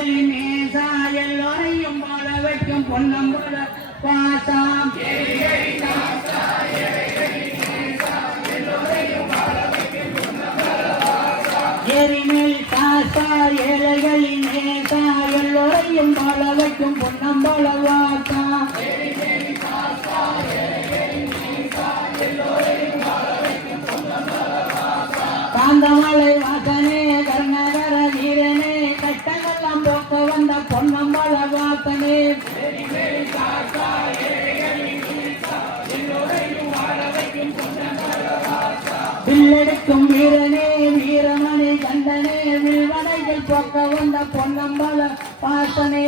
எரிமேலி நேசா எல்லோரையும் வாழ வைக்கும் பொன்னம்பல பாசாம் எரிமேலி காசா ஏழைகளின் நேசா எல்லோரையும் வாழ வைக்கும் பொன்னம்பல வாசா காந்தமலை வாசனே கர்ணகர வீரனே கட்டங்கள்லாம் போக்க வந்த பொன்னம்பல வாசனே வில்லெடுக்கும் வீரனே வீரமணி கண்டனே வில்வனைகள் போக்க வந்த பொன்னம்பல வாசனே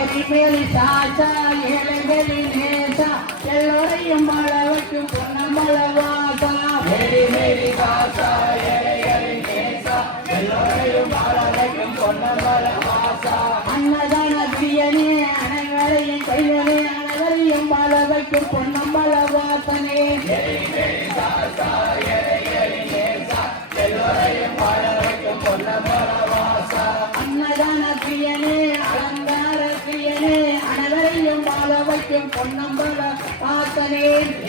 எரிமேலி சாசா ஏழைகளி நேசா எல்லோரையும் வாழ வைக்கும் பொன்னம்பல வாசா எரிமேலி சாசா ஏழைகளி நேசா எல்லோரையும் வாழ வைக்கும் பொன்னம்பல வாசா அன்னதான பிரியனே அனைவரையும் கைவனே அனைவரையும் வாழ வைக்கும் பொன்னம்பல வாசனே எரிமேலி சாசா ஏழைகளி நேசா எல்லோரையும் வாழ வைக்கும் பொன்னம்பல வாசா அன்னதான பிரியனே அலங்கார பிரியனே அனைவரையும் வாழ வைக்கும் பொன்னம்பல வாசனே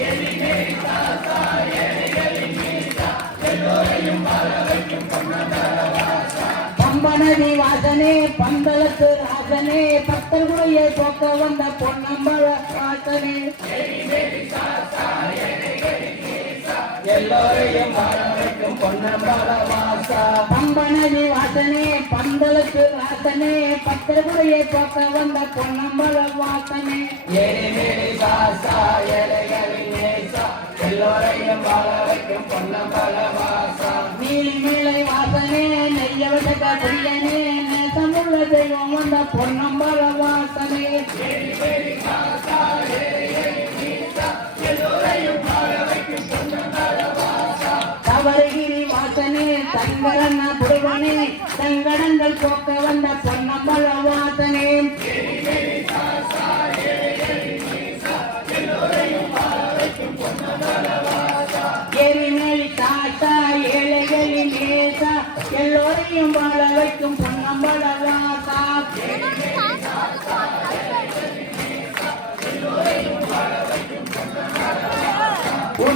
எரிமேலி சாசா ஏழைகளி நேசா எல்லோரையும் வாழ வைக்கும் பொன்னம்பல வாசா பம்பனதி வாசனே பந்தளத்து ராசனே பக்தர்களுடைய போக்க வந்த பொன்னம்பல வாசனே எரிமேலி சாசா ஏழைகளி நேசா எல்லோரையும் வாழ வைக்கும் பொன்னம்பல வாசா பம்பனதி வாசனே பந்தளத்து ராசனே பக்தர்களுடைய போக்க வந்த பொன்னம்பல வாசனே எரிமேலி சாசா ஏழைகளி நேசா எல்லோரையும் வாழ வைக்கும் பொன்னம்பல வாசா நீலிமேலை வாசனே நெய்யவசக பிரியனே நேசமுள்ள தெய்வம் வந்த பொன்னம்பல வாசனே எரிமேலி சாசா ஏழைகளி நேசா எல்லோரையும் வாழ வைக்கும் பொன்னம்பல வாசா தவறுகிரி வாசனே தங்கரண்ண புரிவனே தங்கடங்கள் போக்க வந்த பொன்னம்பல வாசனே எரிமேலி சாசா ஏழைகளி நேசா எல்லோரையும் வாழ வைக்கும் பொன்னம்பல வாசா எரிமேலி சாசா ஏழைகளி நேசா எல்லோரையும் வாழ வைக்கும் பொன்னம்பல வாசா எரிமேலி சாசா ஏழைகளி நேசா எல்லோரையும் வாழ வைக்கும் பொன்னம்பல வாசா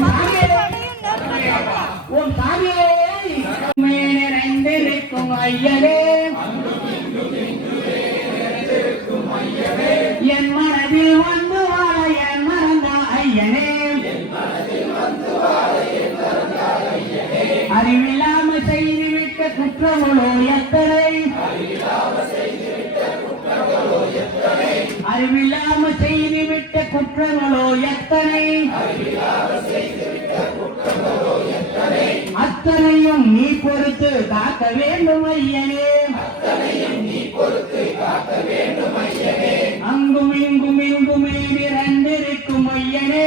உன் தாயே நிறைந்திருக்கும் ஐயனே என் மனதில் வந்து வாழ என் மறந்த ஐயனே அறிவில்லாம செய்துவிட்ட குற்றங்களோ எத்தனை அறிவில்லாம செய்துவிட்ட குற்றங்களோ எத்தனை அத்தனையும் நீ பொறுத்து காக்க வேண்டும் ஐயனே அங்கும் இங்கும் இங்குமே நிறைந்திருக்கும் ஐயனே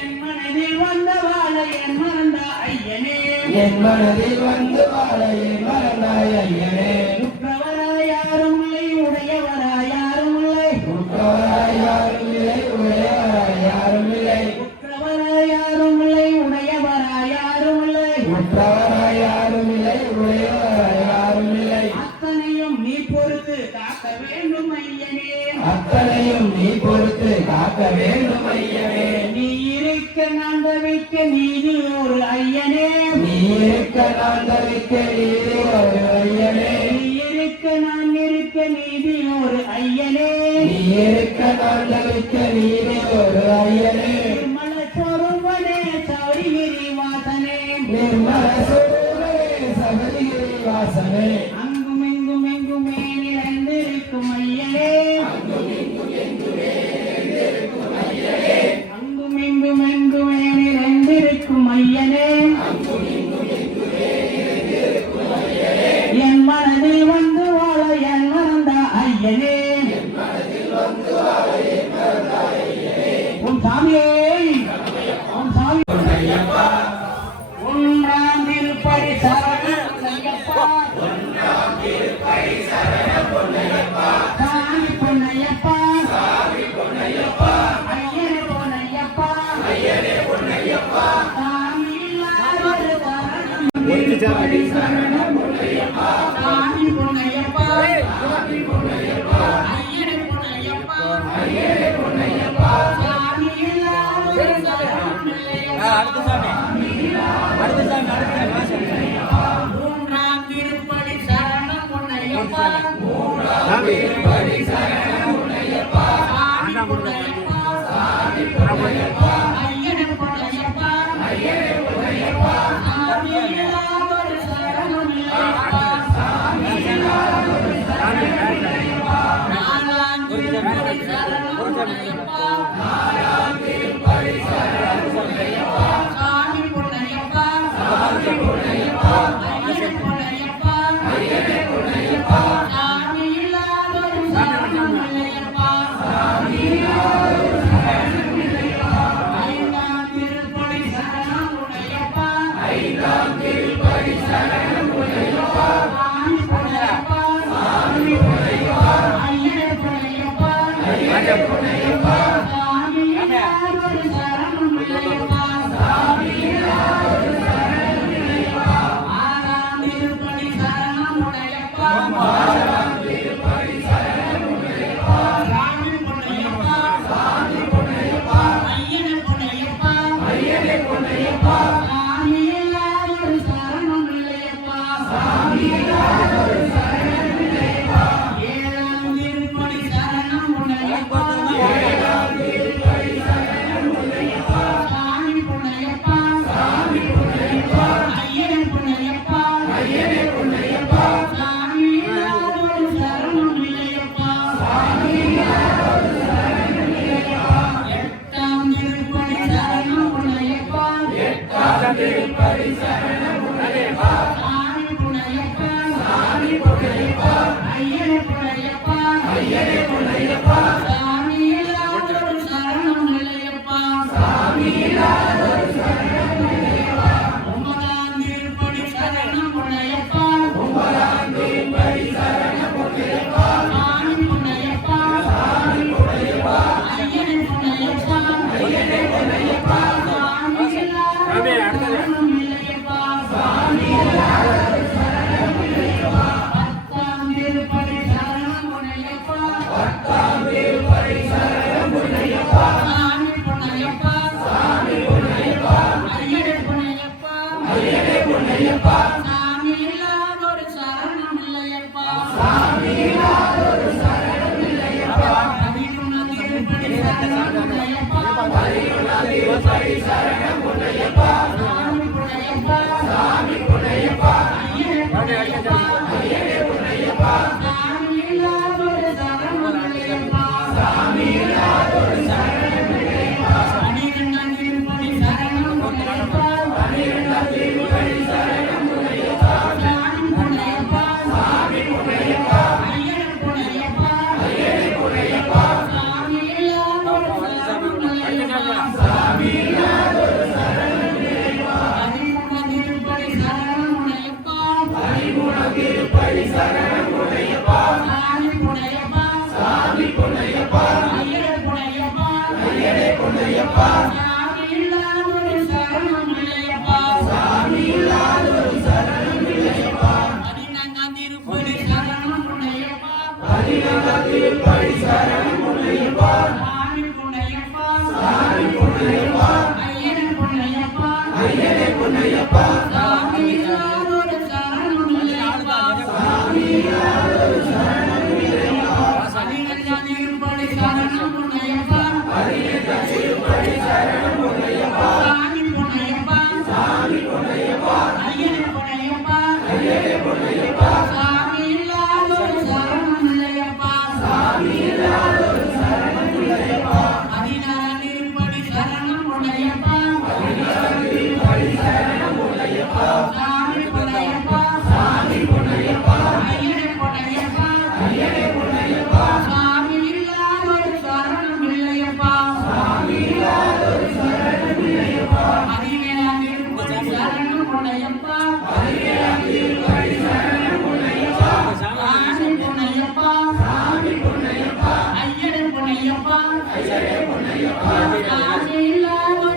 என் மனதில் வந்த வாழ என் மறந்த ஐயனே என் மனதில் வந்து வாழ என் மறந்த ஐயனே குற்றவராய் யாரும் இல்லை உடையவராய் யாரும் இல்லை குற்றவராய் யாரும் இல்லை உடையவராய் யாரும் இல்லை குற்றவராய் யாரும் இல்லை உடையவராய் யாரும் இல்லை குற்றவராய் யாரும் இல்லை உடையவராய் யாரும் இல்லை அத்தனையும் நீ பொறுத்து காக்க வேண்டும் ஐயனே அத்தனையும் நீ பொறுத்து காக்க வேண்டும் ஐயனே நீ இருக்க நான் தவிக்க நீதி ஒரு ஐயனே நீ இருக்க நான் தவிக்க நீதி ஒரு ஐயனே நீ இருக்க நான் இருக்க நீதி ஒரு ஐயனே நீ இருக்க நான் தவிக்க நீதி ஒரு ஐயனே நிர்மல சொருவனே சபரிகிரி வாசனே நிர்மல சொருவனே சபரிகிரி வாசனே அங்கும் இங்கும் எங்குமே நிறைந்திருக்கும் ஐயனே அங்கும் இங்கும் எங்குமே நிறைந்திருக்கும் ஐயனே அங்கும் இங்கும் எங்குமே நிறைந்திருக்கும் ஐயனே அங்கும் இங்கும் எங்குமே நிறைந்திருக்கும் ஐயனே என் மனதில் வந்து வாழ என் மறந்த ஐயனே என் மனதில் வந்து வாழ என் மறந்த ஐயனே உன் சாமியே உன் சாமி ஒன்றாம் திருப்படி சரண பொன்னையப்பா ஒன்றாம் திருப்படி சரண பொன்னையப்பா சாமி பொன்னையப்பா சாமி பொன்னையப்பா ஐயனே பொன்னையப்பா சாமி இல்லாதொரு சரணம் இல்லையப்பா. சாமி பொன்னையப்பா ஐயனே பொன்னையப்பா சாமி இல்லாதொரு சரணம் இல்லையப்பா. மூன்றாம் திருப்படி சரணம் பொன்னையப்பா. சாமி பொன்னையப்பா ஐயனே பொன்னையப்பா சாமி இல்லாதொரு சரணம் இல்லையப்பா. நாலாம் திருப்படி சரணம் பொன்னையப்பா. சாமி பொன்னையப்பா ஐயனே பொன்னையப்பா சாமி இல்லாதொரு சரணம் இல்லையப்பா. ஐந்தாம் திருப்படி சரணம் பொன்னையப்பா. சாமி பொன்னையப்பா ஐயனே பொன்னையப்பா சாமி இல்லாதொரு சரணம் இல்லையப்பா. ஆறாம் திருப்படி சரணம் பொன்னையப்பா. சாமி பொன்னையப்பா ஐயனே பொன்னையப்பா சாமி இல்லாதொரு சரணம் இல்லையப்பா. ஏழாம் திருப்படி சரணம் பொன்னையப்பா. சாமி பொன்னையப்பா ஐயனே பொன்னையப்பா சாமி இல்லாதொரு சரணம் இல்லையப்பா. எட்டாம் திருப்படி சரணம் பொன்னையப்பா. சாமி பொன்னையப்பா ஐயனே பொன்னையப்பா சாமி இல்லாதொரு சரணம் இல்லையப்பா. ஒன்பதாம் திருப்படி சரணம் பொன்னையப்பா. சாமி பொன்னையப்பா ஐயனே பொன்னையப்பா சாமி இல்லாதொரு சரணம் இல்லையப்பா. பத்தாம் திருப்படி சரணம் பொன்னையப்பா. சாமி பொன்னையப்பா ஐயனே பொன்னையப்பா சாமி இல்லாதொரு சரணம் இல்லையப்பா. பதினொன்றாம் திருப்படி சரணம் பொன்னையப்பா. சாமி பொன்னையப்பா ஐயனே பொன்னையப்பா சாமி இல்லாதொரு சரணம் இல்லையப்பா. பன்னிரெண்டாம் திருப்படி சரணம் பொன்னையப்பா. சாமி பொன்னையப்பா ஐயனே பொன்னையப்பா சாமி இல்லாதொரு சரணம் இல்லையப்பா. பதிமூணாம் திருப்படி சரணம் பொன்னையப்பா. சாமி பொன்னையப்பா ஐயனே பொன்னையப்பா சாமி இல்லாதொரு சரணம் இல்லையப்பா. பதினான்காம் திருப்படி சரணம் பொன்னையப்பா. சாமி பொன்னையப்பா ஐயனே பொன்னையப்பா சாமி இல்லாதொரு சரணம் இல்லையப்பா. பதினஞ்சாம் திருப்படி சரணம் பொன்னையப்பா. சாமி பொன்னையப்பா ஐயனே பொன்னையப்பா சாமி இல்லாதொரு சரணம் இல்லையப்பா. பதினாறாம் திருப்படி சரணம் பொன்னையப்பா. சாமி பொன்னையப்பா ஐயனே பொன்னையப்பா சாமி இல்லாதொரு சரணம் இல்லையப்பா. பதினேழாம் திருப்படி சரணம் பொன்னையப்பா. சாமி பொன்னையப்பா ஐயனே பொன்னையப்பா சாமி இல்லாதொரு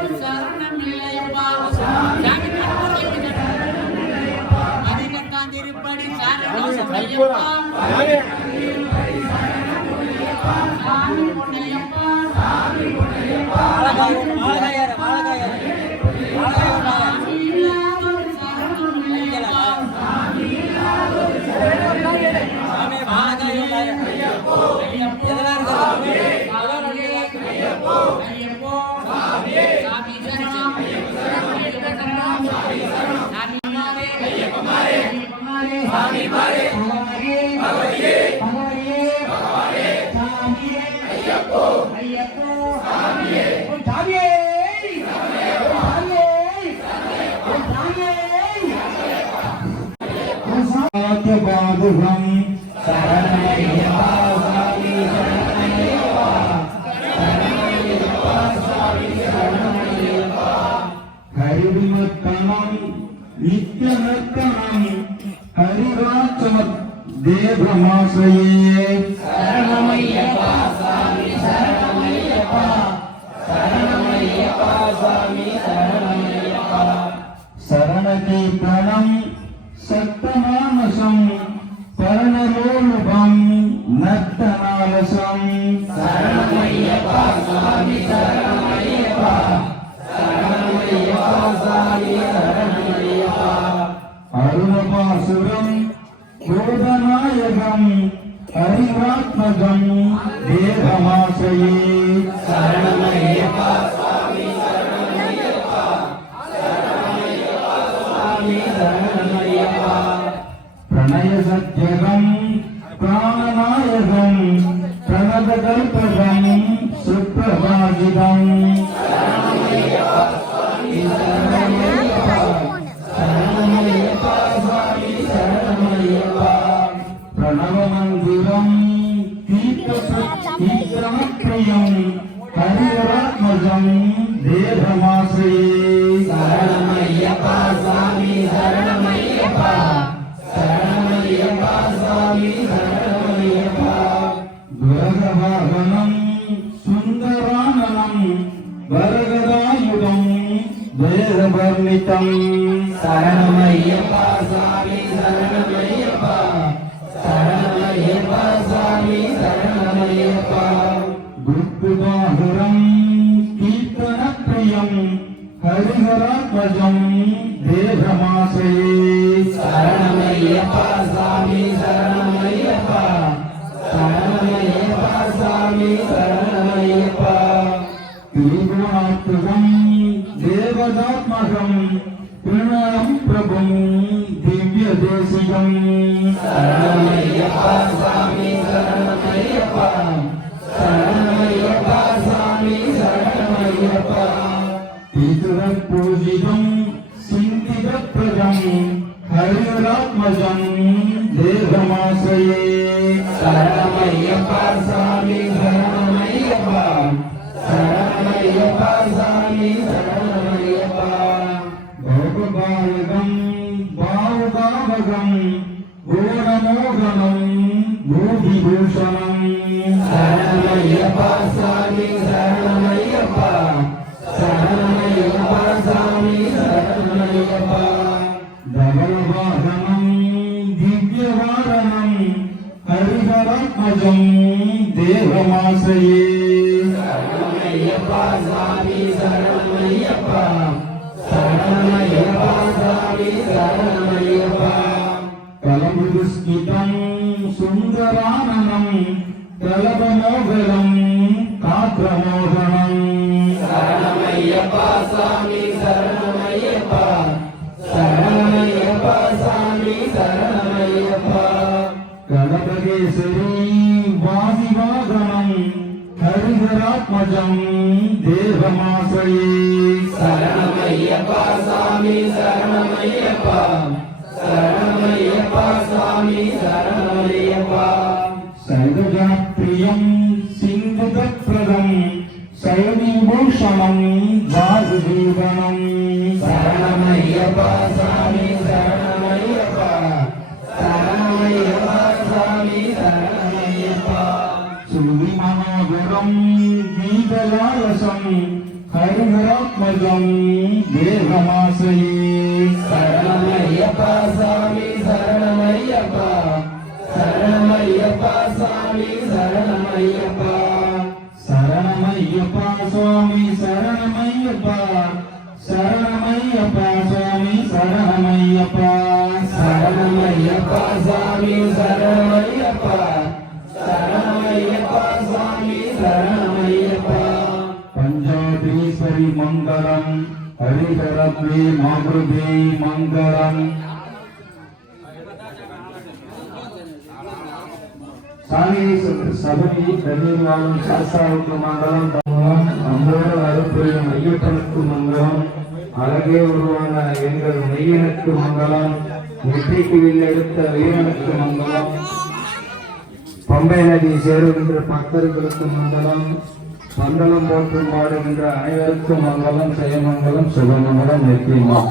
பாதுகம் சரணமையப்பா சாமி சரணமையப்பா சரணமையப்பா சாமி சரணமையப்பா ஹரிமத்தனம் நித்யநர்த்தனம் ஹரிராச்சமத் தேவமாசையே சரணமையப்பா சாமி சரணமையப்பா சரணமையப்பா சாமி சரணமையப்பா சரணகீர்த்தனம் சத்தமானசம் பரணரோலுபம் நர்த்தனாலசம் சரணமையப்பா சாமி சரணமையப்பா சரணமையப்பா சாமி சரணமையப்பா அருணபாசுரம் கோதநாயகம் ஹரிராத்மகம் தேவமாசையே சரணமையப்பா சாமி சரணமையப்பா சரணமையப்பா சாமி சரணமையப்பா பிரணய சத்யகம் பிராணநாயகம் பிரணதகல்பகம் சுப்ரபாஜிதம் சரணமையப்பா சாமி சரணமையப்பா சரணமையப்பா சாமி சரணமையப்பா பிரணவமந்திரம் தீர்த்தமப்பிரியம் ஹரிராத்மஜம் தேவமாசையே சரணமையப்பா சாமி சரணமையப்பா சரணமையப்பா சாமி சரணமையப்பா துரகவாகனம் சுந்தரானனம் வரகதாயுதம் வேதவர்ணிதம் சரணமையப்பா சாமி சரணமையப்பா சரணமையப்பா சாமி சரணமையப்பா குருபாகரம் கீர்த்தனப்பிரியம் ஹரிஹராத்மஜம் தேவமாசையே சரணமையப்பா சாமி சரணமையப்பா சரணமையப்பா சாமி சரணமையப்பா திரிகுணாத்மகம் தேவதாத்மகம் பிரணயம் பிரபும் திவ்ய தேசிகம் சரணமையப்பா சாமி சரணமையப்பா சரணமையப்பா சாமி சரணமையப்பா பிதுரப் பூஜிதம் சிந்திதப்பிரதம் ஹரிராத்மஜம் தேவமாசையே சரணமையப்பா சாமி சரணமையப்பா சரணமையப்பா சாமி சரணமையப்பா பௌபாயகம் பாவுகாவகம் கோணமோகனம் பூதிபூஷணம் சரணமையப்பா சாமி சரணமையப்பா சரணமையப்பா சாமி சரணமையப்பா தவளவாகனம் திவ்யவாரணம் ஹரிஹராத்மஜம் தேவமாசையே சரணமையப்பா சாமி சரணமையப்பா சரணமையப்பா சாமி சரணமையப்பா கலமுதுஸ்கிதம் சுந்தரானனம் கலபமோகலம் காத்திரமோகனம் சரணமையப்பா சாமி சரணமையப்பா சரணமையப்பா சாமி சரணமையப்பா கடபகேசரி வாசிவாகனம் ஹரிஹராத்மஜம் தேவமாசையே சரணமையப்பா சாமி சரணமையப்பா சரணமையப்பா சாமி சரணமையப்பா சைவஜனப்பிரியம் சிந்துதப்பிரதம் சைவீபூஷணம் வாசுதீவனம் சரணமையப்பா சாமி சரணமையப்பா சரணமையப்பா சாமி சரணமையப்பா சுருதி மனோகரம் கீதலாலசம் ஹரிஹராத்மஜம் தேவமாசையே சரணமையப்பா சாமி சரணமையப்பா சரணமையப்பா சரணமையப்பா சரணமையப்பா சுவாமி சரணமையப்பா சரணமையப்பா சுவாமி சரணமையப்பா சரணமையப்பா சாமி சரணமையப்பா சரணமையப்பா சாமி சரணமையப்பா பஞ்சாபீஸ்வரி மங்களம் ஹரிஹரப்ரி மாபுபி மங்களம் சாமி சபரி தண்ணீர் வாழும் சாஸ்தாவுக்கு மங்களம் அம்போடு அருப்புரியும் ஐயப்பனுக்கு மங்களம் அழகே உருவான எங்கள் மெய்யனுக்கு மங்களம் நெற்றிக்கு வில் எடுத்த வீரனுக்கு மங்களம் பம்பை நதி சேருகின்ற பக்தர்களுக்கு மங்களம் மங்களம் போற்றும் பாடுகின்ற அனைவருக்கும் மங்களம் செயமங்கலம் சுபமங்கலம் நிற்குமா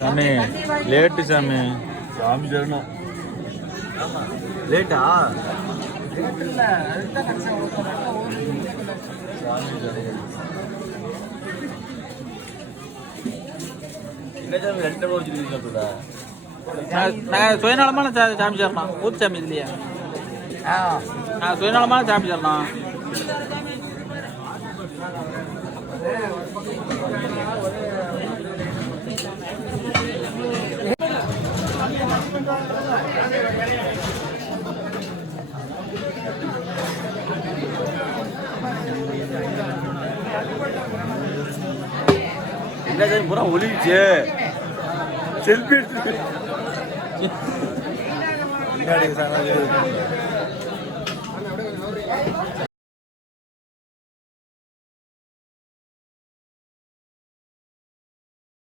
சாமி லேட்டு சாமி சாமி சொல்லணும் லேட்டா சுயநலமான சாமி சார்ண்ணா ஊத்து சாமி இல்லையா சுயநலமான சாமி சார்ண்ணா என்ன சாமி பூரா ஒளிச்சு செல்ஃபி எடுத்து